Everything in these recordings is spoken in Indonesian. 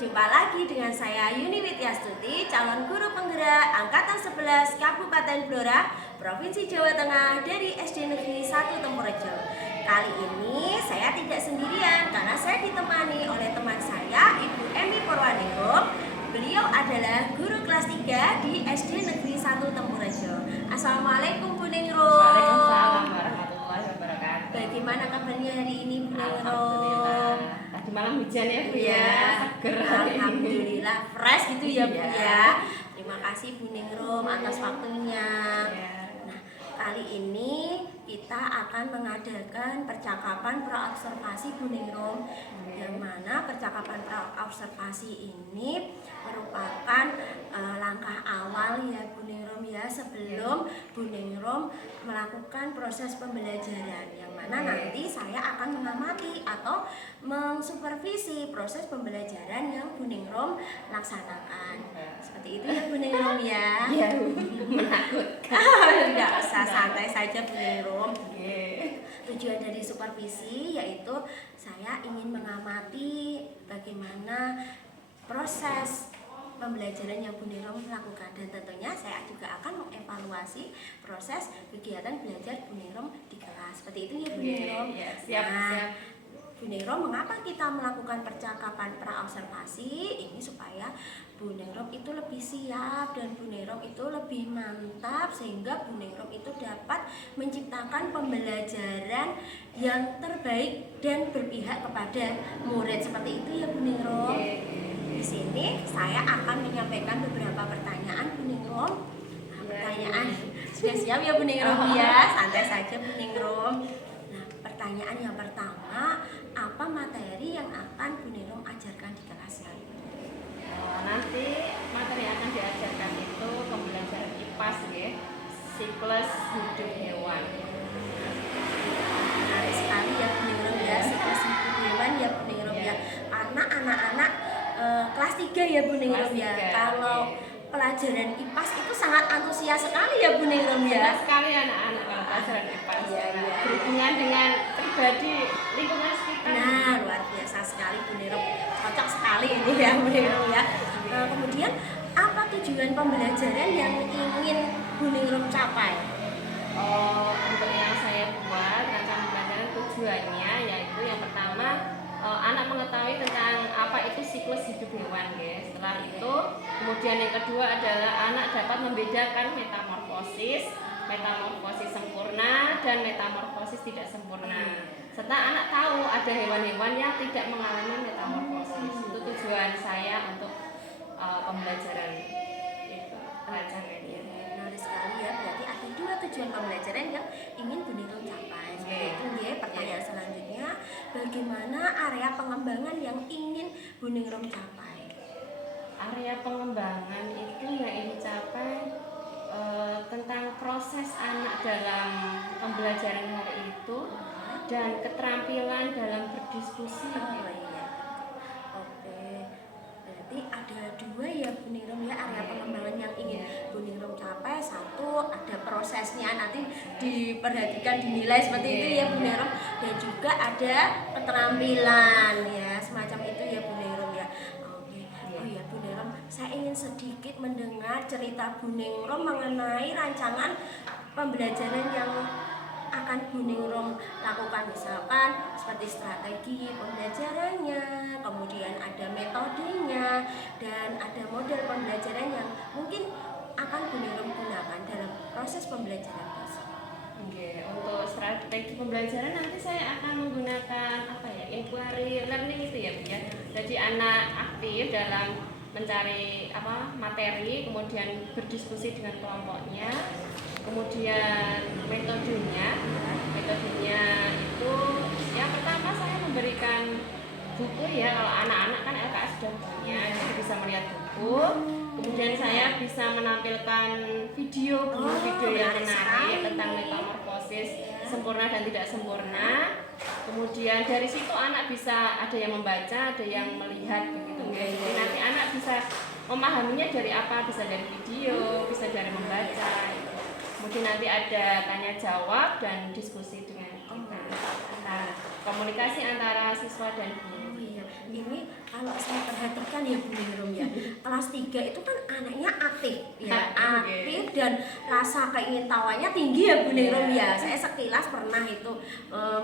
berjumpa lagi dengan saya Yuni Wityastuti, calon guru penggerak Angkatan 11 Kabupaten Blora, Provinsi Jawa Tengah dari SD Negeri 1 Tempurejo. Kali ini saya tidak sendirian karena saya ditemani oleh teman saya, Ibu Emi Purwaningrum. Beliau adalah guru kelas 3 di SD Negeri 1 Tempurejo. Assalamualaikum Bu Ningrum. Waalaikumsalam warahmatullahi wabarakatuh. Bagaimana kabarnya hari ini Bu Ningrum? Alhamdulillah. Tadi malam hujan ya Bu ya. Seger hari ini. Alhamdulillah fresh gitu ya Bu Iya. ya. Terima kasih Bu Ningrum atas waktunya. Iya. Nah, kali ini kita akan mengadakan percakapan praobservasi Bu Ningrum. Yang mana percakapan praobservasi ini merupakan langkah awal ya Bu Ningrum ya, sebelum Bu Ningrum melakukan proses pembelajaran, yang mana nanti saya akan mengamati atau mensupervisi proses pembelajaran yang Bu Ningrum laksanakan. Seperti itu ya Bu Ningrum ya. Iya, menakutkan. Tidak usah, santai saja Bu Ningrum. Oke. Tujuan dari supervisi yaitu saya ingin mengamati bagaimana proses pembelajaran yang Bu Ningrum lakukan, dan tentunya saya juga akan mengevaluasi proses kegiatan belajar Bu Ningrum di kelas. Seperti itu ya Bu Ningrum. Iya, siap, Nah, siap. Bu Ningrum, mengapa kita melakukan percakapan praobservasi ini? Supaya Bu Ningrum itu lebih siap dan Bu Ningrum itu lebih mantap, sehingga Bu Ningrum itu dapat menciptakan pembelajaran yang terbaik dan berpihak kepada murid. Seperti itu ya Bu Ningrum. Di sini saya akan menyampaikan beberapa pertanyaan Bu Ningrum. Nah, pertanyaan sudah siap ya Bu Ningrum ya? Santai saja Bu Ningrum. Nah, pertanyaan yang pertama, apa materi yang akan Bu Ningrum ajarkan di kelas kali ini? Nanti materi yang akan diajarkan itu pembelajaran IPAS ya, siklus hidup hewan. Menarik sekali ya Bu Ningrum ya, siklus hidup hewan ya Bu Ningrum ya. Karena anak-anak kelas 3 ya Bu Ningrum ya. Kelas 3, Kalau pelajaran IPAS itu sangat antusias sekali ya Bu Ningrum Banyak ya. sekali anak-anak kalau pelajaran IPAS. Iya, iya. Berhubungan dengan pribadi lingkungan sekitar. Nah, luar biasa sekali Bu Ningrum. Cocok sekali ini ya Bu Ningrum ya. Kemudian apa tujuan pembelajaran yang ingin Bu Ningrum capai? Untuk yang saya buat rancangan pembelajaran tujuannya yaitu yang pertama, anak mengetahui tentang apa itu siklus hidup hewan ya. Setelah itu kemudian yang kedua adalah anak dapat membedakan metamorfosis sempurna dan metamorfosis tidak sempurna, serta anak tahu ada hewan-hewan yang tidak mengalami metamorfosis. Itu tujuan saya untuk pembelajaran itu rancangannya. Menarik sekali ya, berarti ada dua tujuan pembelajaran yang ingin Bu Ningrum capai. Seperti itu ya. Pertanyaan selanjutnya, bagaimana area pengembangan yang ingin Bu Ningrum capai? Area pengembangan itu yang ingin capai tentang proses anak dalam pembelajaran hari itu dan keterampilan dalam berdiskusi. Oh iya. Oke. Berarti ada dua ya Bu Ningrum ya, area pengembangan yang ingin Bu Ningrum capai. Satu, ada prosesnya, nanti diperhatikan, dinilai seperti itu ya Bu Ningrum. Dan juga ada keterampilan ya, semacam itu ya Bu Ningrum ya. Oke. Oh iya Bu Ningrum, saya ingin sedikit mendengar cerita Bu Ningrum mengenai rancangan pembelajaran yang akan Bu Ningrum lakukan, misalkan seperti strategi pembelajarannya, kemudian ada metodenya, dan ada model pembelajaran yang mungkin akan Bu Ningrum gunakan dalam proses pembelajaran tersebut. Oke, untuk strategi pembelajaran nanti saya akan menggunakan inquiry learning itu ya Bu ya. Jadi anak aktif dalam mencari materi, kemudian berdiskusi dengan kelompoknya. Kemudian metodenya itu yang pertama saya memberikan buku ya. Kalau anak-anak kan LKS sudah punya, jadi bisa melihat buku. Kemudian saya bisa menampilkan video yang menarik tentang metamorfosis sempurna dan tidak sempurna. Kemudian dari situ anak bisa ada yang membaca, ada yang melihat begitu. Jadi nanti anak bisa memahaminya dari apa? Bisa dari video, bisa dari membaca. Kemudian nanti ada tanya jawab dan diskusi dengan kita. Komunikasi antara siswa dan guru. Iya. Ini kalau saya perhatikan ya Bu Ningrum ya, kelas 3 itu kan anaknya aktif ya, aktif dan rasa keingintahuannya tinggi ya Bu Ningrum ya. Saya sekilas pernah itu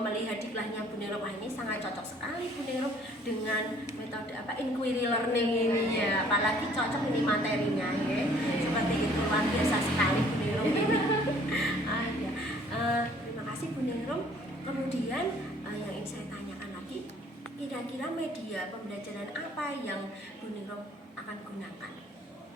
melihat di kelasnya Bu Ningrum, ini sangat cocok sekali Bu Ningrum dengan metode inquiry learning ini ya, apalagi cocok ini materinya ya. Seperti itu, luar biasa sekali Bu Ningrum ini. Ya. Terima kasih Bu Ningrum. Kemudian yang ingin saya tanyakan lagi, kira-kira media pembelajaran apa yang Bu Ningrum akan gunakan?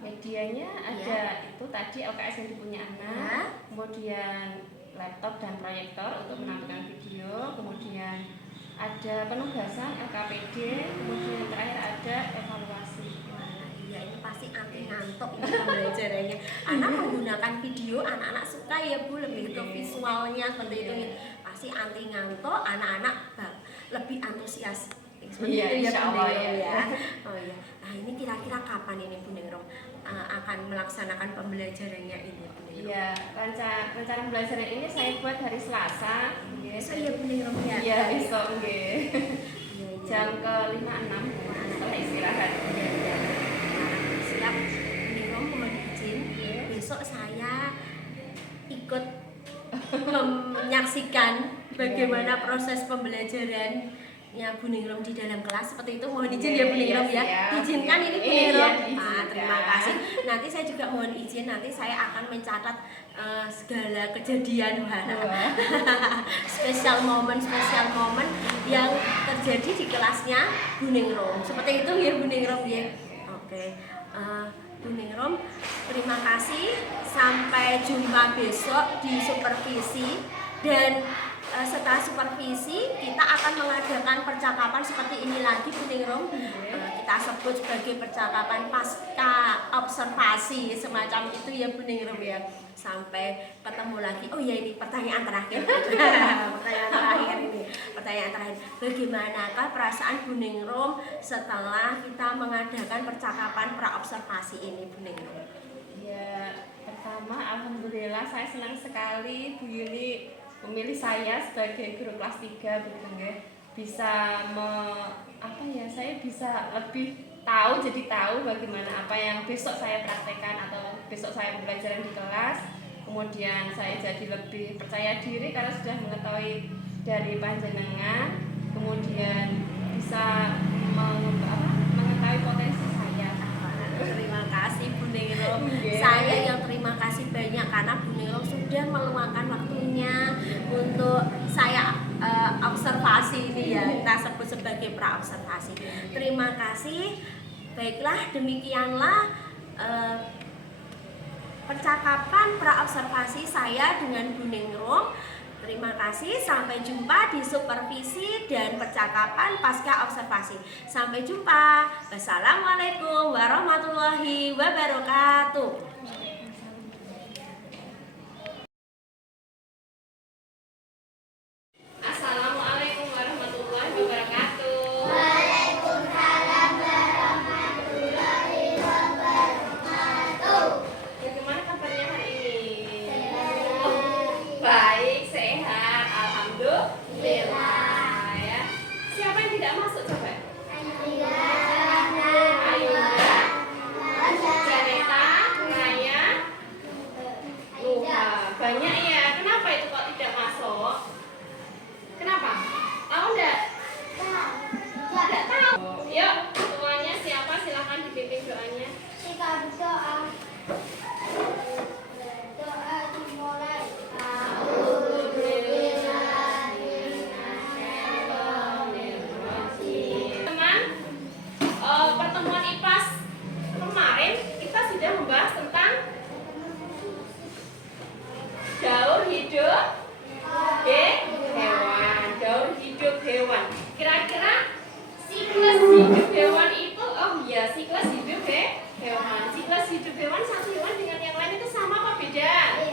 Medianya ada itu tadi LKS yang dipunya anak, kemudian laptop dan proyektor untuk menampilkan video, kemudian ada penugasan LKPD, kemudian terakhir ada evaluasi. Ya ini pasti anti ngantuk ini pembelajarannya. Anak menggunakan video, anak-anak suka ya Bu, lebih ke visualnya seperti itu. Pasti anti ngantuk, anak-anak lebih antusias. Seperti itu ya Bu Ningrum ya. Oh iya. Nah ini kira-kira kapan ini Bu Ningrum akan melaksanakan pembelajarannya ini Bu Ningrum? Iya, rencana pembelajaran ini saya buat hari Selasa. Besok ya Bu Ningrum ya. Iya, besok nggih. Jam ke 5.6 setelah istirahat. Siap. Bu Ningrum mohon izin, besok saya ikut menyaksikan bagaimana proses pembelajaran ya Bu Ningrum di dalam kelas seperti itu. Mohon izin ya Bu Ningrum ya. Diizinkan ini Bu Ningrum. Terima kasih. Nanti saya juga mohon izin, nanti saya akan mencatat segala kejadian spesial momen yang terjadi di kelasnya Bu Ningrum. Seperti itu ya Bu Ningrum ya. Oke. Bu Ningrum, terima kasih. Sampai jumpa besok di supervisi, dan setelah supervisi kita akan mengadakan percakapan seperti ini lagi Bu Ningrum. Kita sebut sebagai percakapan pasca observasi semacam itu ya Bu Ningrum ya. Sampai ketemu lagi. Oh ya, ini pertanyaan terakhir. Pertanyaan terakhir. Bagaimanakah perasaan Bu Ningrum setelah kita mengadakan percakapan pra observasi ini Bu Ningrum? Ya, pertama alhamdulillah saya senang sekali Bu Yuni memilih saya sebagai guru kelas 3 begitu nggih. Bisa saya bisa lebih jadi tahu bagaimana apa yang besok saya praktekkan atau besok saya pembelajaran di kelas. Kemudian saya jadi lebih percaya diri karena sudah mengetahui dari panjenengan. Kemudian bisa mengetahui potensi saya. Terima kasih Bu Ningrum. Saya yang terima kasih banyak karena Bu Ningrum sudah meluangkan waktunya untuk saya observasi ini ya, kita sebut sebagai pra observasi. Terima kasih. Baiklah, demikianlah percakapan pra observasi saya dengan Bu Ningrum. Terima kasih, sampai jumpa di supervisi dan percakapan pasca observasi. Sampai jumpa. Wassalamualaikum warahmatullahi wabarakatuh. Assalamualaikum warahmatullahi wabarakatuh. Waalaikumsalam warahmatullahi wabarakatuh. Bagaimana kabarnya hari ini? Baik, sehat, alhamdulillah ya. Siapa yang tidak masuk coba? Ayunda, Janeta, Naya, Luha. Banyak ya. Kenapa itu kok tidak masuk? Kenapa? Tahu enggak? Enggak tahu. Yuk, ketuanya siapa? Silakan dipimpin doanya. Doa dimulai. Teman, pertemuan IPAS kemarin kita sudah membahas tentang daur hidup hewan. Daur hidup hewan. Kira-kira siklus hidup hewan itu, siklus hidup hewan. Siklus hidup hewan, satu hewan dengan yang lain itu sama apa beda?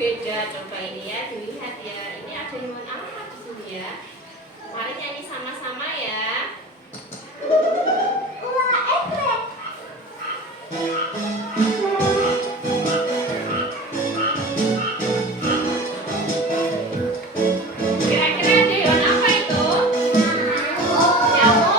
Beda. Coba ini ya, dilihat ya. Ini ada hewan apa di sini ya? Mari nyanyi sama-sama ya. Kira-kira ada hewan apa itu? Nyamuk.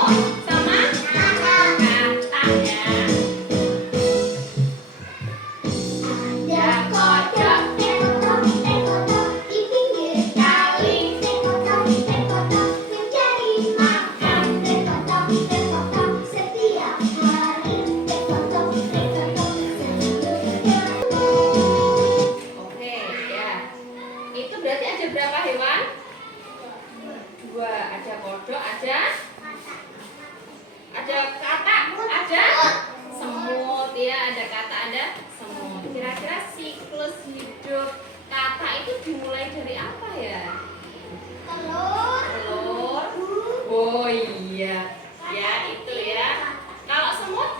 berarti ada berapa hewan? 2. Ada kodok, ada katak, ada semut ya, ada katak, ada semut. Kira-kira siklus hidup katak itu dimulai dari apa ya? Telur. Oh iya. Ya, itu ya. Kalau semut?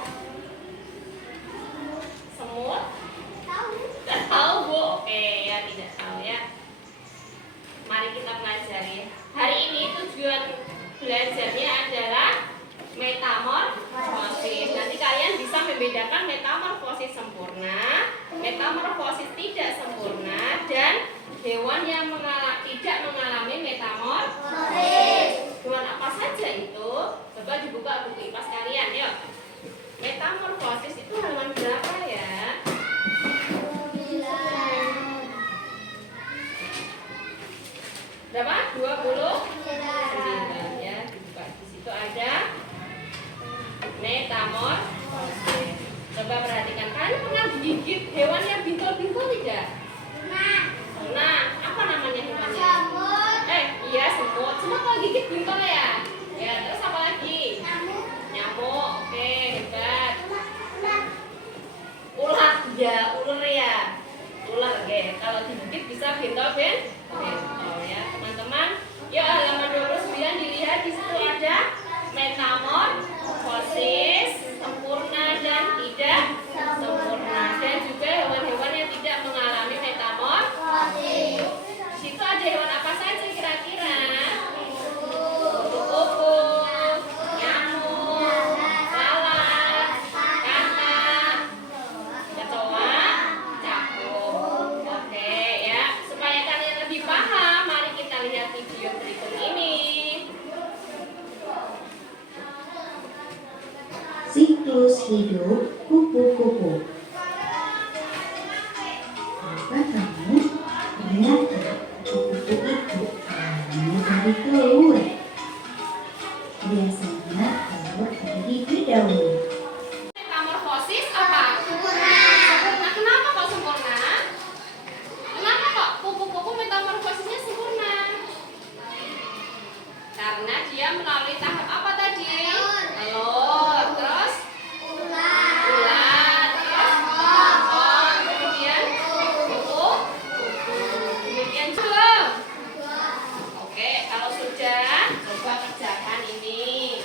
Tidak tahu, Bu. Oke, ya tidak tahu ya. Mari kita pelajari. Hari ini tujuan belajarnya adalah metamorfosis. Nanti kalian bisa membedakan metamorfosis sempurna, metamorfosis tidak sempurna, dan hewan yang tidak mengalami metamorfosis. Hewan apa saja itu? Coba dibuka buku IPA kalian, yuk. Metamorfosis itu hewan berapa ya? Berapa? 29 ya. Dibuka. Di situ ada metamorfosis. Coba perhatikan, kalian pernah digigit hewan yang bintol-bintol tidak? Nah, apa namanya hewannya? Iya, semut. Semut kalau gigit bintol ya? Ya, terus apa lagi? Nyamuk. Oke, hebat. Ular, ya, ular ya. Ular, oke. Kalau digigit bisa bintol ya, teman-teman. Yuk, halaman 29 dilihat, di situ ada metamorfosis sempurna dan tidak sempurna, dan juga hewan-hewan yang tidak mengalami metamorfosis. Di situ ada hewan apa saja kira-kira? Kupu-kupu, nyamuk, lalat, katak, kecoa, capung. Oke ya, supaya kalian lebih paham, mari kita lihat video berikut ini. Siklus hidup kupu-kupu. Apa kamu? Ternyata kupu-kupu itu awalnya dari telur. Biasanya telur ada di daunnya. Metamorfosis apa? Sempurna. Kenapa kok sempurna? Kenapa kok kupu-kupu metamorfosisnya sempurna? Karena dia melalui tahap apa tadi? Telur. Terus? Ular. Terus? Pohon. Kemudian? Kupu. Demikian belum? Oke, kalau sudah, coba kerjakan ini.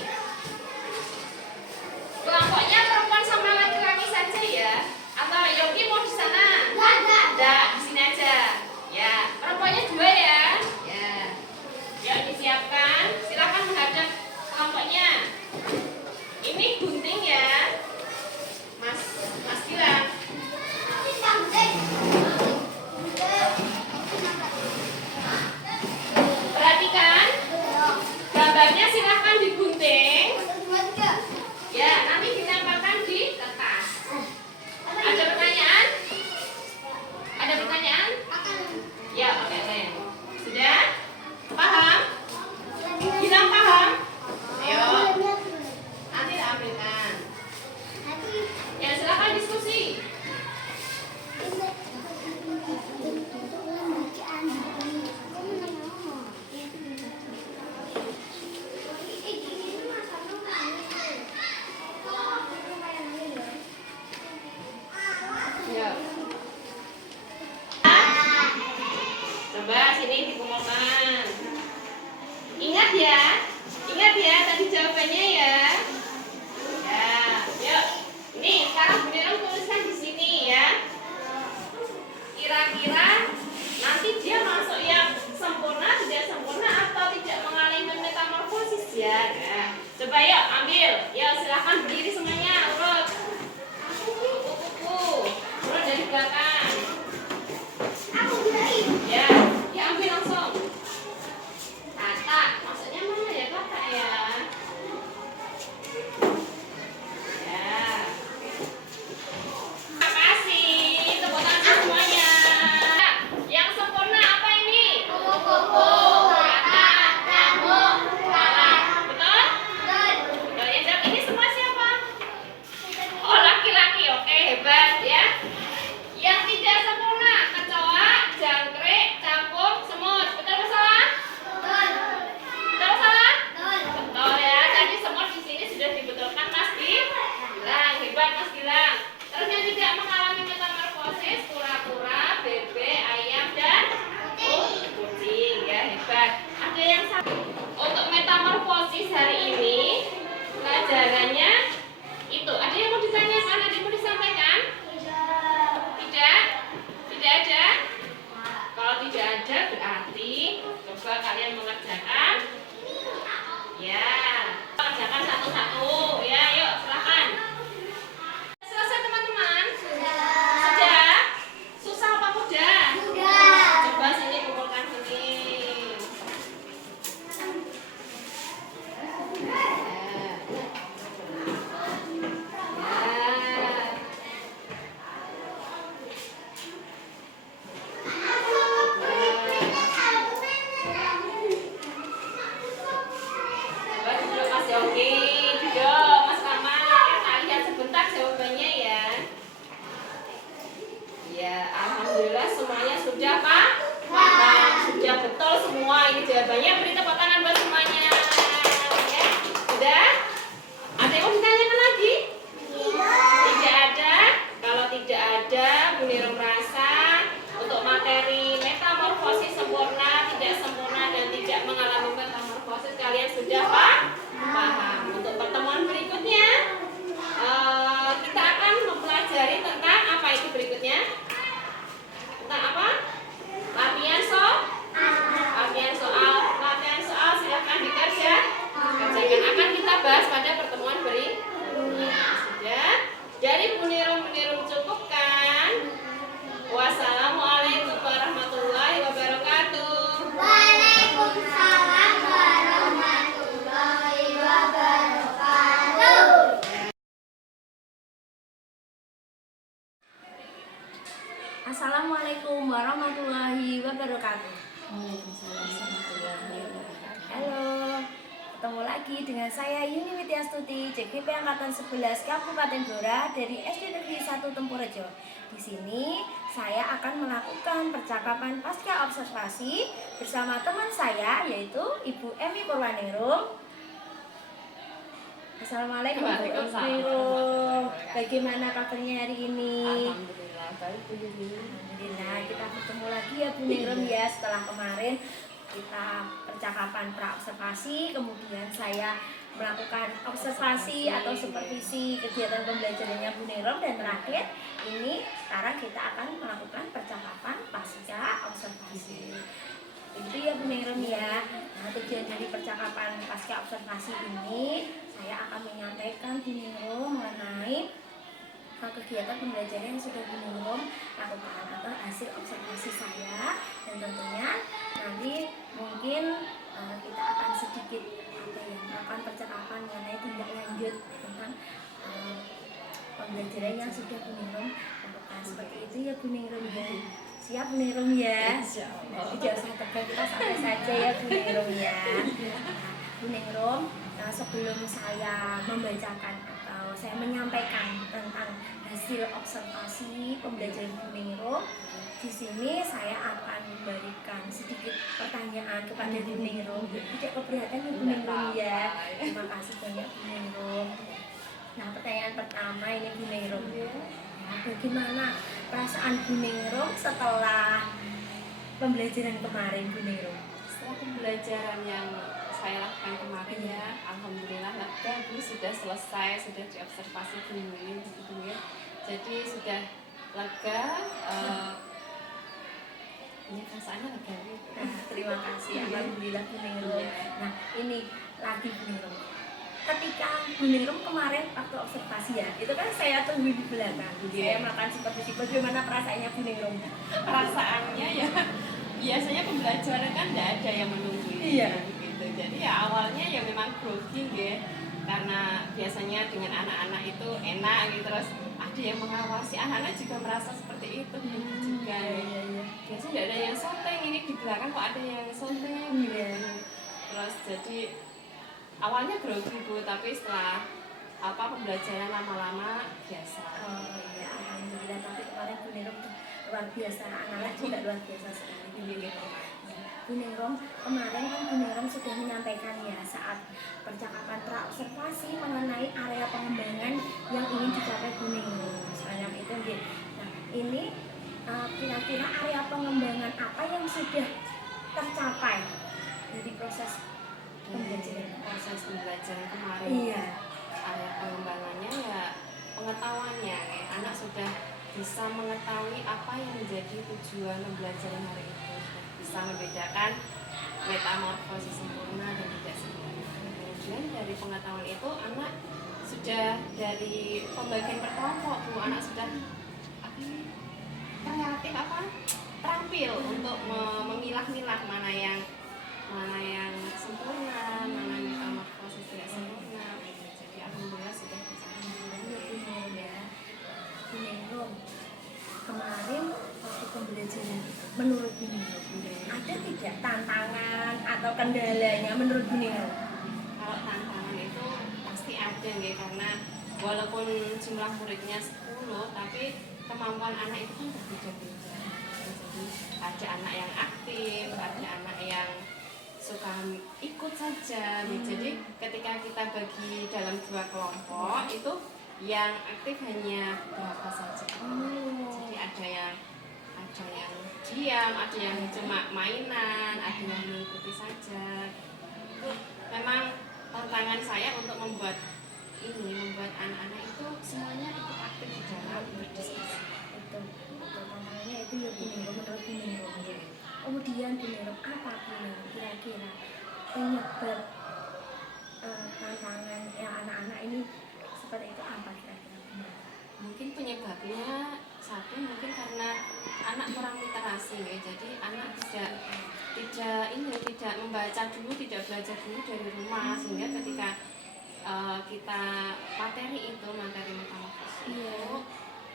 Kelompoknya perempuan sama laki-laki saja ya? Atau Yogi mau di sana? Enggak, di sini aja. Ya, perempuannya 2 ya? Ya. Yuk disiapkan. Silakan menghadap kelompoknya. Ini gunting ya, Mas Gilang. Perhatikan, gambarnya silahkan digunting. Ya, nanti ditempelkan di kertas. Ada pertanyaan? Ada pertanyaan? Ya, pakai lem. Sudah? Paham? Gilang paham? Ayo, nanti ambilkan. Ya, silakan diskusi. Ya. Coba sini dikumpulkan. Ingat ya tadi jawabannya ya. Ya, yuk. Ini sekarang Bu Niram tuliskan di sini ya. Kira-kira nanti dia masuk yang sempurna, tidak sempurna, atau tidak mengalami metamorfosis ya. Ya. Coba yuk ambil. Yuk silahkan berdiri semuanya. Urut. Kupu-kupu. Urut dari belakang. Ya, ambil langsung. Katak, maksudnya mana ya katak ya? Ya. Terima kasih, tepuk tangan semuanya. Yang sempurna apa ini? Kupu-kupu, katak, nyamuk, lalat. Betul? Betul. Yang banyak, beri tepuk tangan buat semuanya. Ya, sudah? Ada yang mau ditanyakan lagi? Tidak ada. Kalau tidak ada, Bu Niro merasa untuk materi metamorfosis sempurna, tidak sempurna, dan tidak mengalami metamorfosis kalian sudah paham. Untuk pertemuan berikutnya, kita akan mempelajari tentang apa itu berikutnya? Tentang apa? Latihan soal silakan kerjakan, akan kita bahas pada pertemuan berikutnya. Sudah? Jadi Bu Niro cukupkan. Wassalamualaikum warahmatullahi wabarakatuh. Waalaikumsalam warahmatullahi wabarakatuh. Assalamualaikum warahmatullahi wabarakatuh. Halo, ketemu lagi dengan saya Yuni Wityastuti, JGP Angkatan 11 Kabupaten Blora dari SD Negeri 1 Tempurejo. Di sini saya akan melakukan percakapan pasca observasi bersama teman saya yaitu Ibu Emi Purwaningrum. Assalamualaikum Bu Niro. Bagaimana kabarnya hari ini? Alhamdulillah baik Bu Yuni. Alhamdulillah, kita bertemu lagi ya Bu Ningrum ya. Setelah kemarin kita percakapan pra-observasi, kemudian saya melakukan observasi atau supervisi kegiatan pembelajarannya Bu Ningrum, dan terakhir ini sekarang kita akan melakukan percakapan pasca observasi. Begitu ya Bu Ningrum ya. Nah, tujuan dari percakapan pasca observasi ini saya akan menyampaikan Bu Ningrum mengenai kegiatan pembelajaran yang sudah Bu Ningrum lakukan atau hasil observasi saya, dan tentunya nanti mungkin kita akan sedikit melakukan percakapan mengenai tindak lanjut tentang pembelajaran yang sudah Bu Ningrum lakukan. Seperti itu ya Bu Ningrum ya. Siap Bu Ningrum ya. Tidak usah tegang, kita santai saja ya Bu Ningrum ya. Bu Ningrum, sebelum saya membacakan atau saya menyampaikan tentang hasil observasi pembelajaran Bu Ningrum, di sini saya akan memberikan sedikit pertanyaan kepada Bu Ningrum. Tidak keberatan ya Bu Ningrum ya. Terima kasih banyak Bu Ningrum. Nah, pertanyaan pertama ini Bu Ningrum. Nah, bagaimana perasaan Bu Ningrum setelah pembelajaran kemarin Bu Ningrum? Setelah pembelajaran yang saya lakukan kemarin ya, alhamdulillah lega Bu, sudah selesai, sudah diobservasi Bu Yuni begitu ya. Jadi sudah lega, ini perasaannya lega gitu. Nah, terima kasih alhamdulillah Bu Ningrum. Nah, ini lagi Bu Ningrum. Ketika Bu Ningrum kemarin waktu observasi ya, itu kan saya tunggu di belakang. Saya makan seperti itu. Bagaimana perasaannya Bu Ningrum? Perasaannya ya biasanya pembelajaran kan tidak ada yang menunggu Iya. gitu. Jadi ya awalnya ya memang grogi ya, karena biasanya dengan anak-anak itu enak gitu, terus ada yang mengawasi, anak-anak juga merasa seperti itu juga. Iya. Biasanya tidak ada yang sonteng, ini di belakang kok ada yang sonteng Iya. Terus jadi awalnya grogi Bu, tapi setelah pembelajaran lama-lama biasa. Oh iya, alhamdulillah. Tapi kemarin Bu Ningrum luar biasa, anak-anak juga luar biasa sekali. Gitu. Bu Ningrum, kemarin kan Bu Ningrum sudah menyampaikan ya saat percakapan pra-observasi mengenai area pengembangan yang ingin dicapai Bu Ningrum. Sebanyak itu gitu. Nah, ini kira-kira area pengembangan apa yang sudah tercapai dari proses pembelajaran? Proses pembelajaran kemarin. Iya. Area pengembangannya ya pengetahuannya, anak sudah bisa mengetahui apa yang menjadi tujuan pembelajaran hari itu, bisa membedakan metamorfosis sempurna dan tidak sempurna. Kemudian dari pengetahuan itu anak sudah dari pembagian per kelompok Bu, anak sudah kreatif terampil untuk memilah-milah mana yang sempurna, mana yang metamorfosis tidak sempurna. Jadi alhamdulillah sudah bisa. Bu Ningrum, kemarin waktu pembelajaran menurut Bu Ningrum ada tidak tantangan atau kendalanya menurut Bu Ningrum? Kalau tantangan itu pasti ada ya, karena walaupun jumlah muridnya 10, tapi kemampuan anak itu kan berbeda-beda. Jadi ada anak yang aktif, ada anak yang suka ikut saja. Jadi ketika kita bagi dalam 2 kelompok itu yang aktif hanya berapa saja. Jadi ada yang diam, ada yang cuma mainan, ada yang mengikuti saja. Itu memang tantangan saya untuk membuat anak-anak itu semuanya ikut aktif di dalam berdiskusi. Betul, tantangannya itu ya Bu Nero, menurut Bu Nero. Kemudian Bu Nero, apa Bu Nero kira-kira penyebab tantangan yang anak-anak ini seperti itu apa kira-kira? Mungkin penyebabnya satu mungkin karena anak kurang literasi ya. Jadi anak tidak membaca dulu, tidak belajar dulu dari rumah, sehingga ketika kita materi metamorfosis itu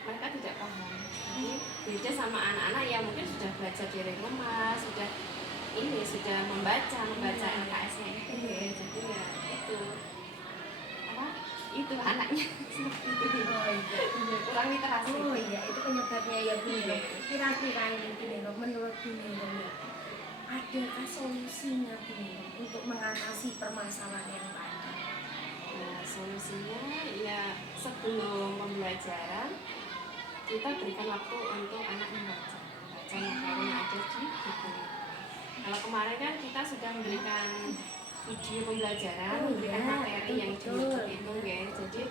mereka tidak paham. Jadi beda sama anak-anak yang mungkin sudah belajar dari rumah, sudah membaca LKS-nya itu ya. Jadi ya itu anaknya kurang literasi. Oh iya, itu penyebabnya ya Bu Nero. Kira-kira ini Bu Nero, menurut Bu Nero ya, adakah solusinya Bu Nero untuk mengatasi permasalahan yang ada? Nah, solusinya ya sebelum pembelajaran kita berikan waktu untuk anak membaca materi yang ada di buku. Kalau kemarin kan kita sudah memberikan video pembelajaran, memberikan materi yang di YouTube itu ya. Jadi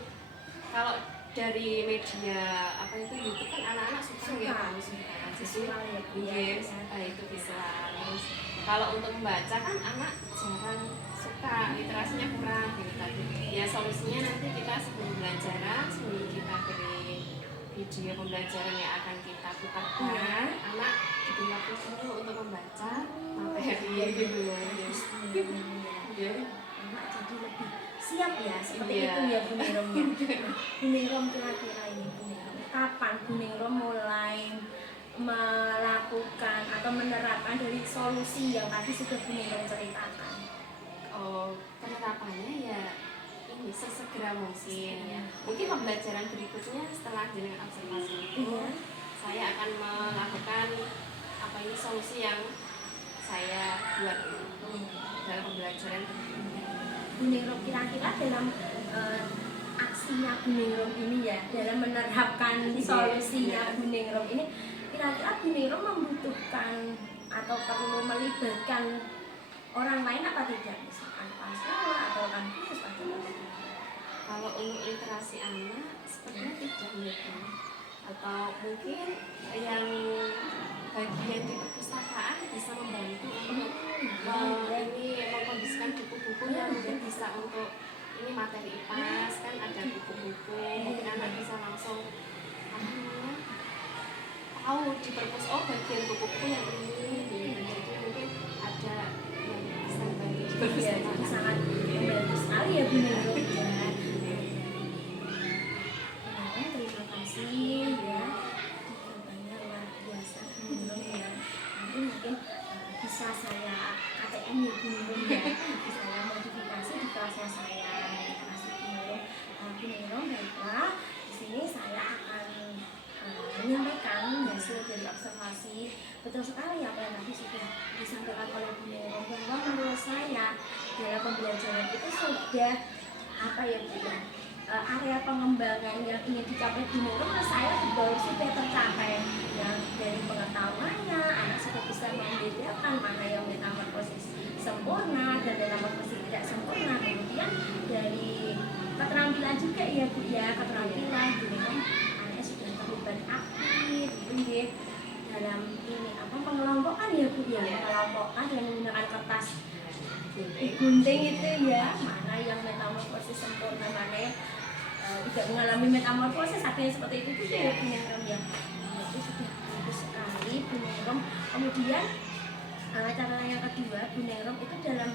kalau dari media YouTube kan anak-anak suka ya, visual ya Bu ya. Itu visual. Terus kalau untuk membaca kan anak jarang suka, literasinya kurang gitu tadi. Ya solusinya nanti kita sebelum kita beri video pembelajaran yang akan kita putarkan, anak diberi waktu dulu untuk membaca materi gitu. Anak jadi lebih siap ya, seperti Iya. itu ya Bu Nero. Bu Nero kira-kira ini Bu Nero, kapan Bu Nero mulai melakukan atau menerapkan dari solusi yang tadi sudah Bu Nero ceritakan? Penerapannya ya ini sesegera mungkin ya. Mungkin pembelajaran berikutnya setelah jenengan observasi itu saya akan melakukan solusi yang saya buat dalam pembelajaran berikutnya. Bu Nero kira-kira dalam aksinya Bu Nero ini ya, dalam menerapkan solusinya Bu Nero ini, kira-kira Bu Nero membutuhkan atau perlu melibatkan orang lain apa tidak, misalkan pastor atau kampus atau Kalau untuk literasi anak sepertinya tidak mungkin, atau mungkin yang bagian di perpustakaan bisa membantu untuk mengkondisikan buku-buku yang mungkin bisa untuk ini materi IPAS kan ada buku-buku, mungkin anak bisa langsung tahu di perpus bagian buku-buku yang ini, jadi mungkin ada yang bisa membantu di perpustakaan. sangat membantu sekali ya Bu Nero. Terima kasih ya, jawabannya luar biasa Bu Nero ya. Nanti mungkin bisa saya KTM ya Bu Nero ya, bisa saya modifikasi di kelasnya saya. Terima kasih Bu Nero. Bu Nero, baiklah, di sini saya akan menyampaikan hasil dari observasi. Betul sekali apa yang tadi sudah disampaikan oleh Bu Nero, bahwa menurut saya dalam pembelajaran itu sudah area pengembangan yang ingin dicapai Bu Nero, menurut saya sudah tercapai. Yang dari pengetahuannya anak sudah bisa membedakan mana yang metamorfosis sempurna dan metamorfosis tidak sempurna. Kemudian dari keterampilan juga ya Bu ya, keterampilan Bu Nero anaknya sudah terlibat aktif gitu dalam ini pengelompokan ya Bu ya, pengelompokan dengan menggunakan kertas gunting itu ya, mana yang metamorfosis sempurna, mana yang tidak mengalami metamorfosis, artinya seperti itu juga ya Bu Nero ya. Itu sudah bagus sekali Bu Nero. Kemudian cara yang kedua Bu Nero itu dalam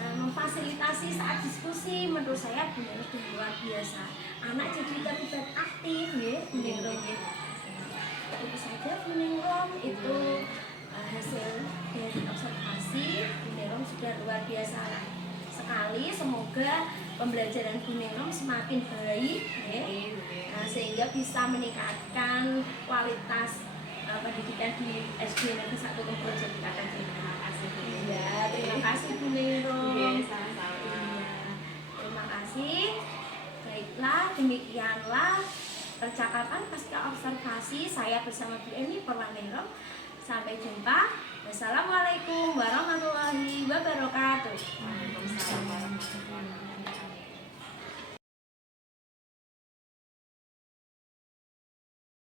memfasilitasi saat diskusi, menurut saya Bu Nero sudah luar biasa. Anak jadi terlibat aktif ya Bu Nero ya. Itu saja Bu Nero, itu hasil dari observasi Bu Nero sudah luar biasa sekali. Semoga pembelajaran Bu Nero semakin baik ya, sehingga bisa meningkatkan kualitas pendidikan di SD Negeri 1 Kebon Jati Katen. Terima kasih. bersama Bu Emi Purwaningrum. Sampai jumpa. Wassalamualaikum warahmatullahi